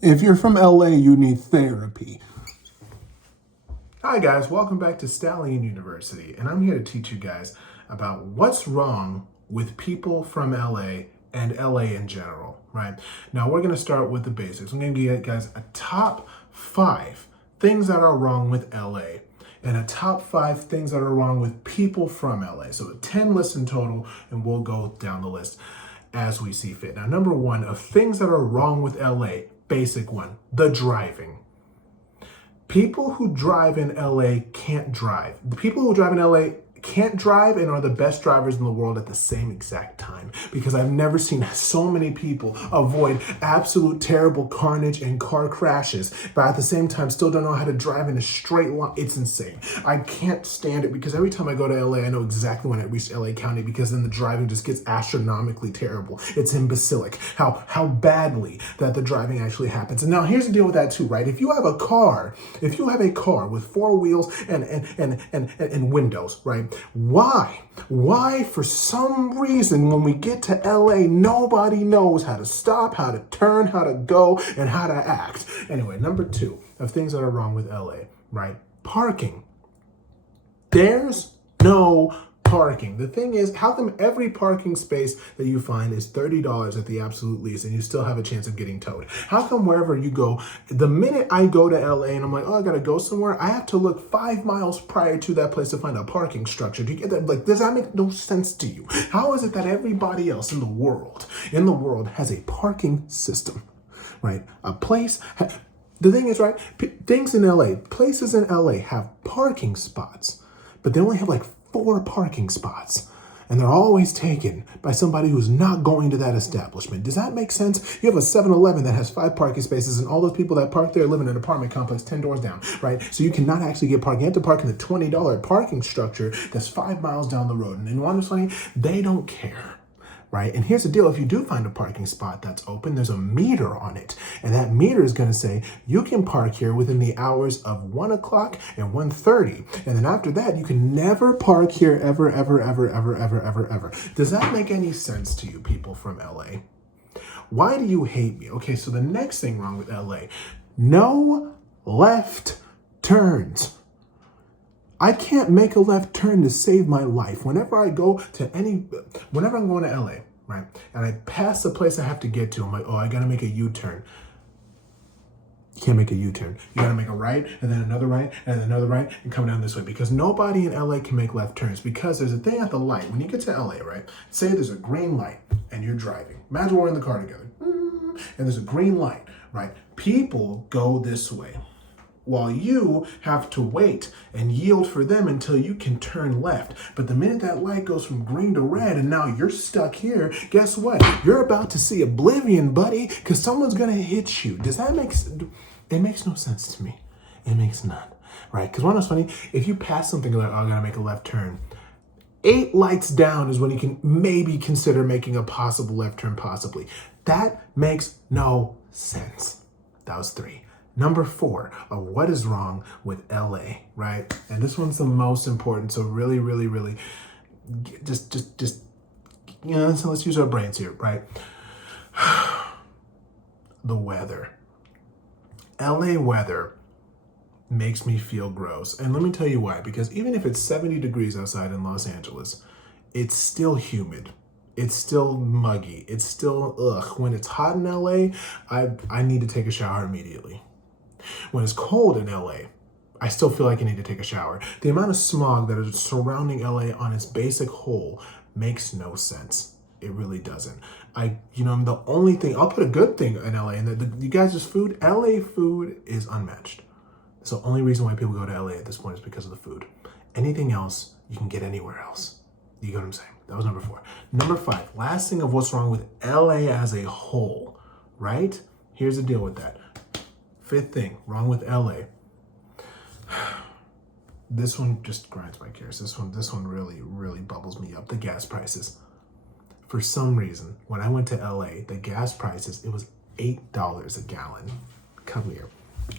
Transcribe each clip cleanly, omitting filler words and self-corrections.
If you're from LA, you need therapy. Hi guys, welcome back to Stallion University, and I'm here to teach you guys about what's wrong with people from LA and LA in general, right? Now we're going to start with the basics. I'm going to give you guys a top 5 things that are wrong with LA and a top 5 things that are wrong with people from LA. So 10 lists in total, and we'll go down the list as we see fit. Now, number 1 of things that are wrong with LA, basic one, the driving. People who drive in LA can't drive. The people who drive in LA can't drive and are the best drivers in the world at the same exact time, because I've never seen so many people avoid absolute terrible carnage and car crashes, but at the same time still don't know how to drive in a straight line. It's insane. I can't stand it, because every time I go to LA, I know exactly when I reach LA County, because then the driving just gets astronomically terrible. It's imbecilic how badly that the driving actually happens. And now here's the deal with that too, right? If you have a car with 4 wheels and windows, right? Why for some reason when we get to LA, nobody knows how to stop, how to turn, how to go, and how to act? Anyway, number 2 of things that are wrong with LA, right? Parking. There's no parking. The thing is, how come every parking space that you find is $30 at the absolute least and you still have a chance of getting towed? How come wherever you go, the minute I go to LA and I'm like, oh, I gotta go somewhere, I have to look 5 miles prior to that place to find a parking structure? Do you get that? Like, does that make no sense to you? How is it that everybody else in the world has a parking system, right? The thing is, right, things in LA, places in LA have parking spots, but they only have like 4 parking spots, and they're always taken by somebody who's not going to that establishment. Does that make sense? You have a 7-Eleven that has 5 parking spaces, and all those people that park there live in an apartment complex 10 doors down, right? So you cannot actually get parking. You have to park in the $20 parking structure that's 5 miles down the road. And you want to know something? They don't care. Right? And here's the deal. If you do find a parking spot that's open, there's a meter on it. And that meter is going to say, you can park here within the hours of 1 o'clock and 1:30. And then after that, you can never park here ever, ever, ever, ever, ever, ever, ever. Does that make any sense to you people from LA? Why do you hate me? Okay, so the next thing wrong with LA, no left turns. I can't make a left turn to save my life. Whenever I'm going to LA, right, and I pass the place I have to get to, I'm like, oh, I gotta make a U-turn. You can't make a U-turn. You gotta make a right, and then another right, and then another right, and come down this way, because nobody in LA can make left turns, because there's a thing at the light. When you get to LA, right, say there's a green light, and you're driving. Imagine we're in the car together, and there's a green light, right? People go this way, while you have to wait and yield for them until you can turn left. But the minute that light goes from green to red and now you're stuck here, guess what? You're about to see oblivion, buddy, because someone's going to hit you. Does that make sense? It makes no sense to me. It makes none, right? Because one is funny, if you pass something like, oh, I got to make a left turn, 8 lights down is when you can maybe consider making a possible left turn, possibly. That makes no sense. That was 3. Number 4 of what is wrong with LA, right? And this one's the most important. So really, really, really, just, so let's use our brains here, right? The weather. LA weather makes me feel gross. And let me tell you why. Because even if it's 70 degrees outside in Los Angeles, it's still humid. It's still muggy. It's still, ugh. When it's hot in LA, I need to take a shower immediately. When it's cold in LA, I still feel like I need to take a shower. The amount of smog that is surrounding LA on its basic whole makes no sense. It really doesn't. The only thing, I'll put a good thing in LA, and you guys' food, LA food is unmatched. It's the only reason why people go to LA at this point is because of the food. Anything else, you can get anywhere else. You get what I'm saying? That was number 4. Number 5, last thing of what's wrong with LA as a whole, right? Here's the deal with that. 5th thing wrong with LA. This one just grinds my gears. This one really, really bubbles me up. The gas prices. For some reason, when I went to LA, the gas prices, it was $8 a gallon. Come here.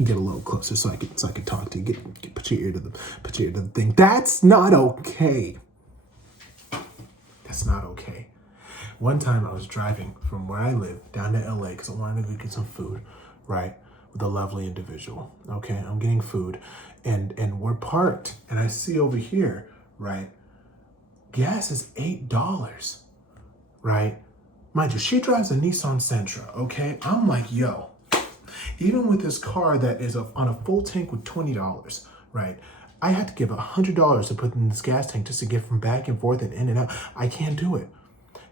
Get a little closer so I could talk to you. Put your ear to the thing. That's not okay. That's not okay. One time I was driving from where I live down to LA because I wanted to go get some food. right, with a lovely individual. Okay, I'm getting food, and we're parked, and I see over here, right, gas is $8, right? Mind you, she drives a Nissan Sentra, okay? I'm like, yo, even with this car that is on a full tank with $20, right? I had to give $100 to put in this gas tank just to get from back and forth and in and out. I can't do it.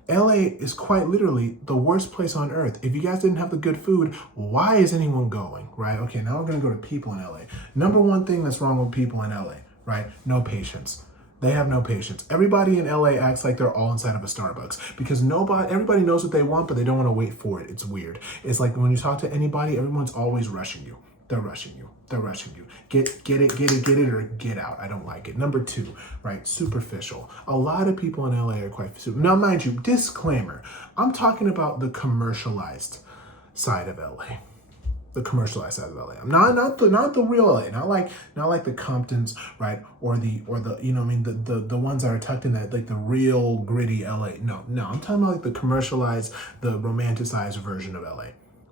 LA is quite literally the worst place on earth. If you guys didn't have the good food, why is anyone going, right? Okay, now we're gonna go to people in LA. Number one thing that's wrong with people in LA, right? No patience. They have no patience. Everybody in LA acts like they're all inside of a Starbucks because everybody knows what they want, but they don't want to wait for it. It's weird. It's like when you talk to anybody, everyone's always rushing you. They're rushing you. They're rushing you. Get it, or get out. I don't like it. Number two, right? Superficial. A lot of people in LA are quite super. Now, mind you, disclaimer. I'm talking about the commercialized side of LA. The commercialized side of LA. I'm not the real LA. Not like the Comptons, right? Or the you know what I mean, the ones that are tucked in that, like the real gritty LA. No. I'm talking about like the commercialized, the romanticized version of LA.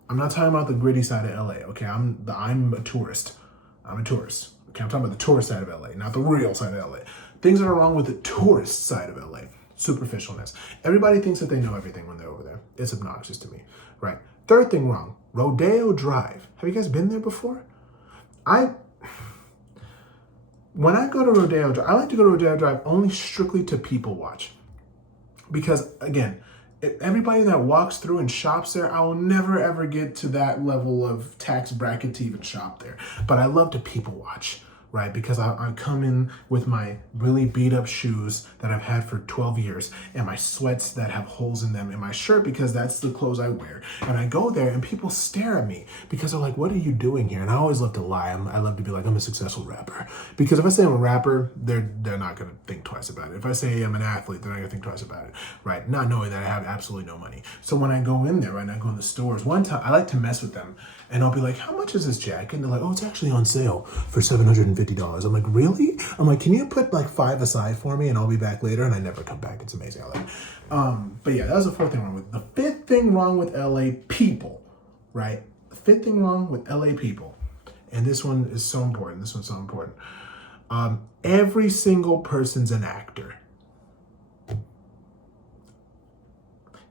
I'm not talking about the gritty side of LA, okay? I'm a tourist. I'm a tourist. Okay, I'm talking about the tourist side of LA, not the real side of LA. Things that are wrong with the tourist side of LA. Superficialness. Everybody thinks that they know everything when they're over there. It's obnoxious to me, right? Third thing wrong, Rodeo Drive. Have you guys been there before? When I go to Rodeo Drive, I like to go to Rodeo Drive only strictly to people watch. Because again, everybody that walks through and shops there, I will never ever get to that level of tax bracket to even shop there. But I love to people watch, right? Because I come in with my really beat up shoes that I've had for 12 years and my sweats that have holes in them in my shirt because that's the clothes I wear. And I go there and people stare at me because they're like, what are you doing here? And I always love to lie. I love to be like, I'm a successful rapper. Because if I say I'm a rapper, they're not going to think twice about it. If I say I'm an athlete, they're not going to think twice about it, right? Not knowing that I have absolutely no money. So when I go in there, right, and I go in the stores, one time I like to mess with them and I'll be like, how much is this jacket? And they're like, oh, it's actually on sale for $750. I'm like, really? I'm like, can you put like $5 aside for me and I'll be back later? And I never come back. It's amazing. I like it. But yeah, that was the fourth thing wrong with it. The fifth thing wrong with LA people, right? The fifth thing wrong with LA people. And this one is so important. This one's so important. Every single person's an actor.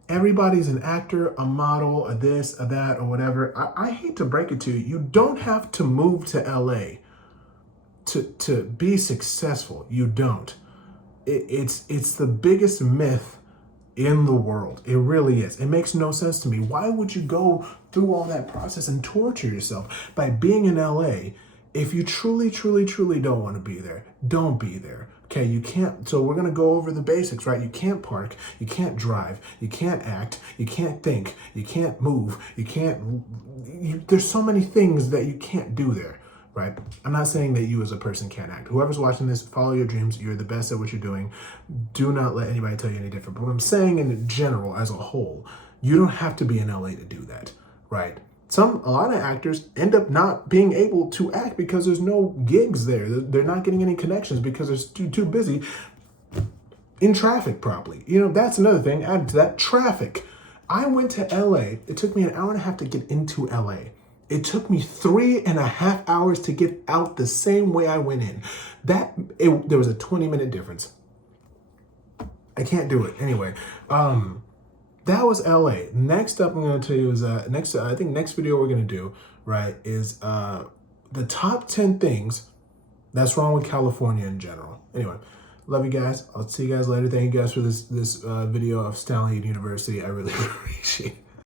Everybody's an actor, a model, a this, a that, or whatever. I hate to break it to you. You don't have to move to LA to be successful. You don't. It's the biggest myth in the world. It really is. It makes no sense to me. Why would you go through all that process and torture yourself by being in LA if you truly, truly, truly don't want to be there? Don't be there. Okay, you can't. So we're going to go over the basics, right? You can't park, you can't drive, you can't act, you can't think, you can't move, there's so many things that you can't do there, right? I'm not saying that you as a person can't act. Whoever's watching this, follow your dreams. You're the best at what you're doing. Do not let anybody tell you any different. But what I'm saying in general, as a whole, you don't have to be in LA to do that, right? A lot of actors end up not being able to act because there's no gigs there. They're not getting any connections because they're too busy in traffic properly. You know, that's another thing. Add to that, traffic. I went to LA. It took me an hour and a half to get into LA. It took me 3.5 hours to get out the same way I went in. There was a 20-minute difference. I can't do it. Anyway, that was LA. Next up, I'm going to tell you is I think next video we're going to do, right, is the top 10 things that's wrong with California in general. Anyway, love you guys. I'll see you guys later. Thank you guys for this video of Stanley University. I really appreciate it.